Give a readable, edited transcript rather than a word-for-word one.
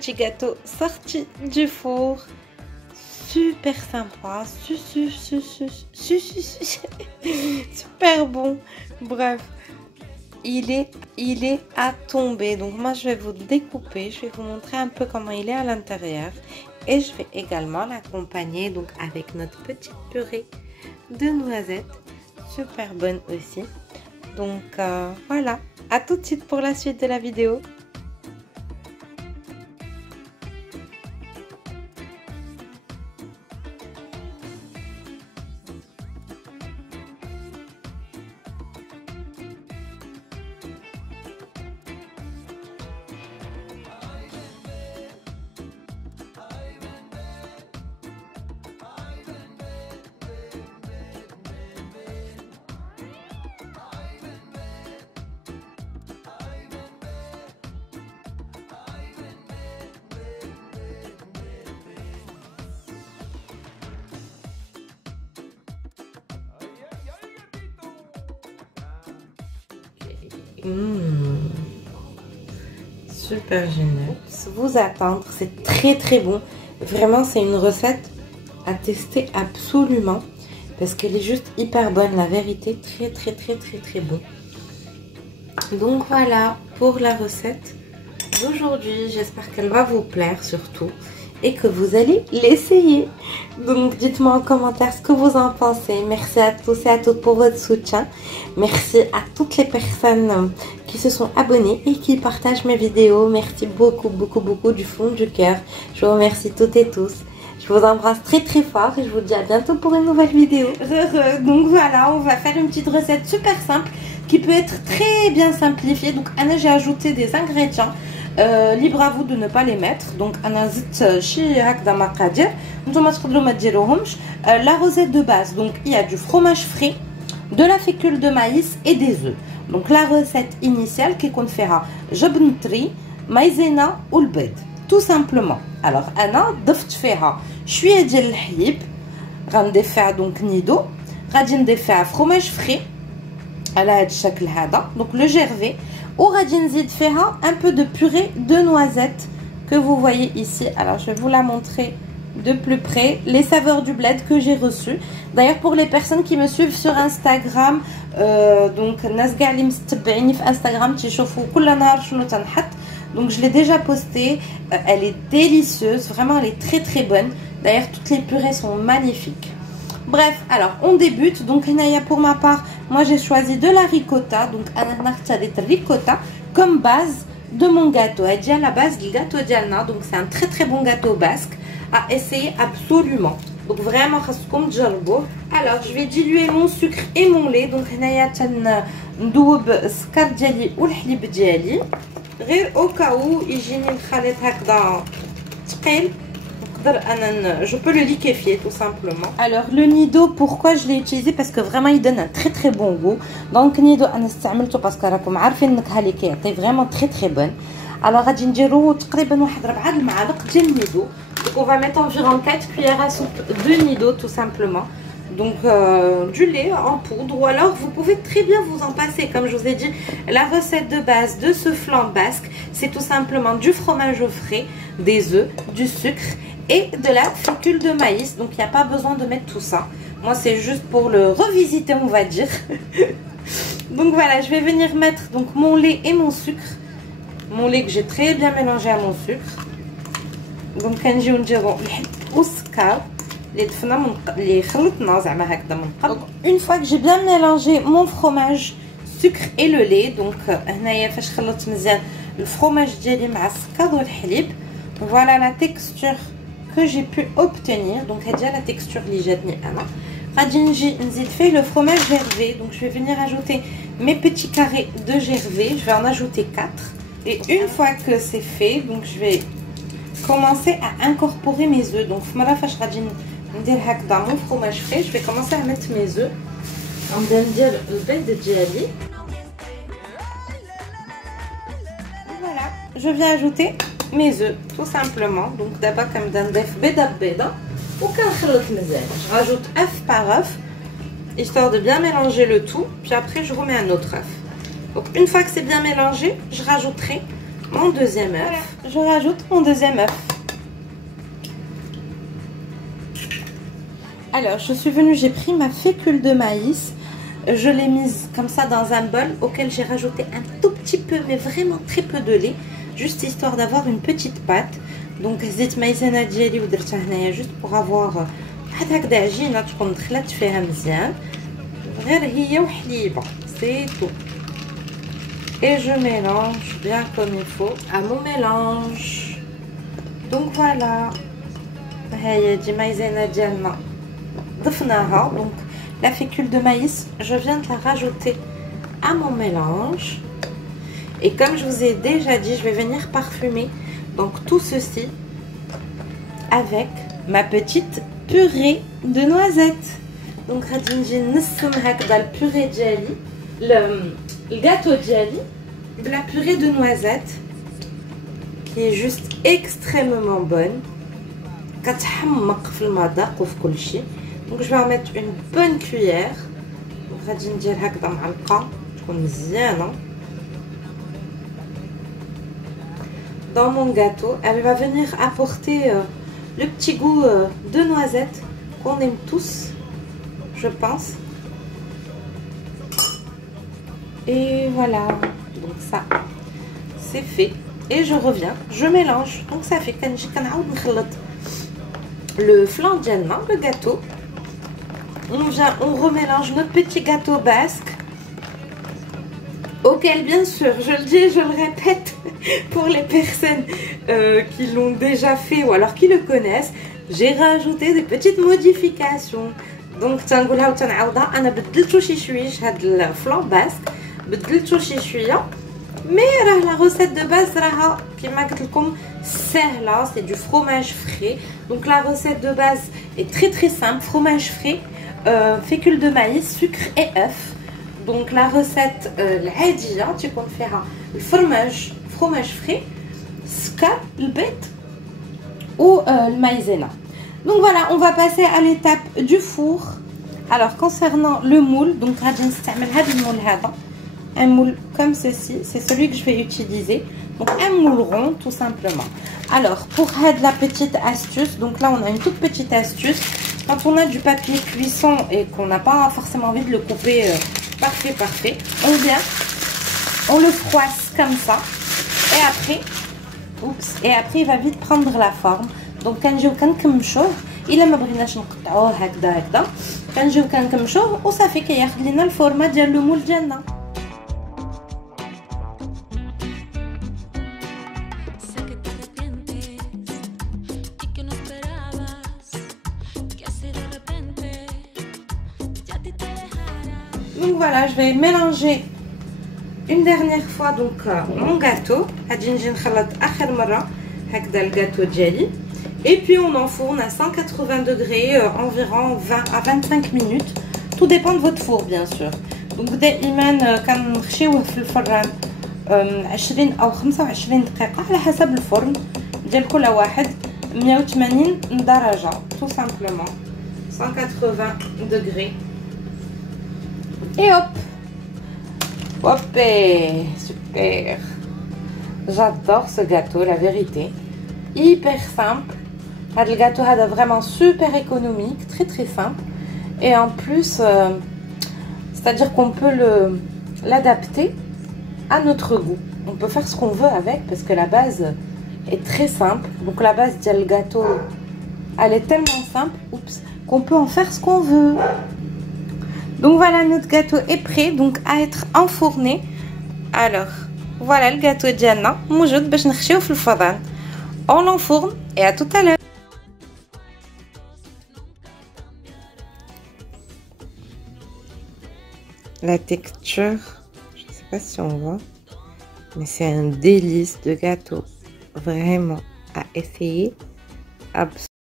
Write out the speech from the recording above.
petit gâteau sorti du four. Super sympa, super bon. Bref, il est à tomber. Donc moi je vais vous le découper, je vais vous montrer un peu comment il est à l'intérieur. Et je vais également l'accompagner donc avec notre petite purée de noisettes, super bonne aussi. Donc voilà, à tout de suite pour la suite de la vidéo. Super génial. Vous attendre, c'est très bon. Vraiment, c'est une recette à tester absolument parce qu'elle est juste hyper bonne. La vérité, très bon. Donc voilà pour la recette d'aujourd'hui. J'espère qu'elle va vous plaire surtout et que vous allez l'essayer. Donc dites-moi en commentaire ce que vous en pensez. Merci à tous et à toutes pour votre soutien. Merci à toutes les personnes qui se sont abonnées et qui partagent mes vidéos. Merci beaucoup du fond du cœur. Je vous remercie toutes et tous. Je vous embrasse très fort et je vous dis à bientôt pour une nouvelle vidéo. Donc voilà, on va faire une petite recette super simple qui peut être très bien simplifiée. Donc j'ai ajouté des ingrédients. Libre à vous de ne pas les mettre. Donc la recette de base, donc il y a du fromage frais, de la fécule de maïs et des œufs. Donc la recette initiale qui compte fera jabn tri, maïzena ou le bed, tout simplement. Alors ana ضفت فيها شويه ديال الحليب, غندير فيها donc nido, غادي ندير فيها fromage frais على هذا الشكل هذا, donc le gervais. وغادي نزيد فيها un peu de purée de noisettes que vous voyez ici. Alors je vais vous la montrer de plus près, les saveurs du bled que j'ai reçues. D'ailleurs pour les personnes qui me suivent sur Instagram, donc الناس كاع اللي متبعيني في Instagram تيشوفوا كل نهار شنو تنحط. Donc je l'ai déjà postée, elle est délicieuse, vraiment elle est très bonne. D'ailleurs toutes les purées sont magnifiques. Bref, alors on débute. Donc pour ma part, moi j'ai choisi de la ricotta. Donc ricotta comme base de mon gâteau. Elle dit à la base du gâteau dialna. Donc c'est un très bon gâteau basque à essayer absolument. Donc vraiment, alors je vais diluer mon sucre et mon lait. Donc ندوب السكر ديالي والحليب ديالي غير au cas où يجيني الخليط هكذا ثقيل. Je peux le liquéfier tout simplement. Alors le nido, pourquoi je l'ai utilisé? Parce que vraiment il donne un très bon goût. Donc nido انا استعملته parce que راكم عارفين النكهه اللي كيعطي vraiment très bonne. Alors غادي نديرو تقريبا واحد 4 المعالق ديال النيدو. Donc on va mettre environ 4 cuillères à soupe de nido tout simplement. Donc du lait en poudre, ou alors vous pouvez très bien vous en passer. Comme je vous ai dit, la recette de base de ce flan basque, c'est tout simplement du fromage au frais, des œufs, du sucre et de la fécule de maïs. Donc il n'y a pas besoin de mettre tout ça. Moi c'est juste pour le revisiter, on va dire. Donc voilà, je vais venir mettre donc mon lait et mon sucre. Mon lait que j'ai très bien mélangé à mon sucre. Donc كنجيو نديرو الحليب والسكر اللي ضفنا اللي خلطنا زعما هكذا من قبل. Une fois que j'ai bien mélangé mon fromage, sucre et le lait, donc هنايا فاش خلطت مزيان الفرomage ديالي مع السكر والحليب, voilà la texture que j'ai pu obtenir. Donc هادي la texture اللي جاتني انا. غادي نجي نزيد فيه le fromage gervais. Donc je vais venir ajouter mes petits carrés de gervais, je vais en ajouter 4. Et une fois que c'est fait, donc je vais commencer à incorporer mes œufs. Donc مرة فاش غادي ندير هكذا mon fromage frais, je vais commencer à mettre mes œufs. غنبدا ندير البيض ديالي. Voilà, je viens ajouter mes œufs tout simplement. Donc d'abord كنبدا نضيف بيضه ببيضه وكنخلط مزيان. Je rajoute œuf par œuf histoire de bien mélanger le tout, puis après je remets un autre œuf. Donc une fois que c'est bien mélangé, je rajouterai mon deuxième œuf. Je rajoute mon deuxième œuf. Alors, je suis venue, j'ai pris ma fécule de maïs. Je l'ai mise comme ça dans un bol auquel j'ai rajouté un tout petit peu, mais vraiment très peu de lait. Juste histoire d'avoir une petite pâte. Donc, زيت مايزينا ديالي ودرتها هنايا juste pour avoir بحال هكذا عجينة تكون دخلت فيها مزيان. غير هي وحليبة. C'est tout. Et je mélange bien comme il faut à mon mélange. Donc voilà. هي دي مايزينا ديالنا ضفناها. Donc la fécule de maïs, je viens de la rajouter à mon mélange. Et comme je vous ai déjà dit, je vais venir parfumer donc tout ceci avec ma petite purée de noisettes. Donc غادي نجي نسم هكذا البوري ديالي الgâteau ديالي بلا purée de noisettes qui est juste extrêmement bonne. كتحمق في المذاق وفي كل شيء. Donc je vais en mettre une bonne cuillère. غادي ندير هكذا معلقه تكون مزيانه. Dans mon gâteau, elle va venir apporter le petit goût de noisette qu'on aime tous, je pense. Et voilà, donc ça, c'est fait. Et je reviens, je mélange. Donc ça fait le flan d'Alma, le gâteau. On remélange notre petit gâteau basque. Auquel, bien sûr, je le dis, je le répète, pour les personnes qui l'ont déjà fait ou alors qui le connaissent, j'ai rajouté des petites modifications. Donc, تنقولها وتنعاودها أنا بدلتو شي شويش هاد الفلان باسك بدلتو شي شوية mais la recette de base راها كيما قلت لكم سهلة. C'est du fromage frais. Donc la recette de base est très simple. Fromage frais, fécule de maïs, sucre et œuf. Donc la recette العادية تكون فيها الفرماج fromage frais, سكر, البيض ou المايزينا. Donc voilà, on va passer à l'étape du four. Alors concernant le moule, donc غادي نستعمل هذا المول هذا. Un moule comme ceci, c'est celui que je vais utiliser. Donc un moule rond tout simplement. Alors pour la petite astuce, donc là on a une toute petite astuce. Quand on a du papier cuisson et qu'on n'a pas forcément envie de le couper parfait, on vient, on le froisse comme ça. Et après il va vite prendre la forme. Donc كنجيو كنكمشوه الا ما بغيناش نقطعوه هكذا كنجيو كنكمشوه وصافي كياخذ لنا الفورمه ديال لو مول ديالنا. Donc voilà, je vais mélanger une dernière fois donc mon gâteau. غادي نجي نخلط اخر مره هكذا الجاتو ديالي. Et puis on enfourne à 180 degrés environ 20 à 25 minutes. Tout dépend de votre four bien sûr. Donc دائما كنخشيوه في الفران 20 أو 25 دقيقة على حسب الفرن ديال كل واحد. 180 درجة tout simplement. 180 degrés. Et hop. Hop, super. J'adore ce gâteau, la vérité. Hyper simple. Le gâteau est vraiment super économique, très simple. Et en plus, c'est-à-dire qu'on peut l'adapter à notre goût. On peut faire ce qu'on veut avec parce que la base est très simple. Donc la base du gâteau, elle est tellement simple qu'on peut en faire ce qu'on veut. Donc voilà, notre gâteau est prêt donc à être enfourné. Alors, voilà le gâteau ديالنا موجود باش نخشيوه في الفران. On l'enfourne et à tout à l'heure. La texture, je ne sais pas si on voit, mais c'est un délice de gâteau. Vraiment à essayer.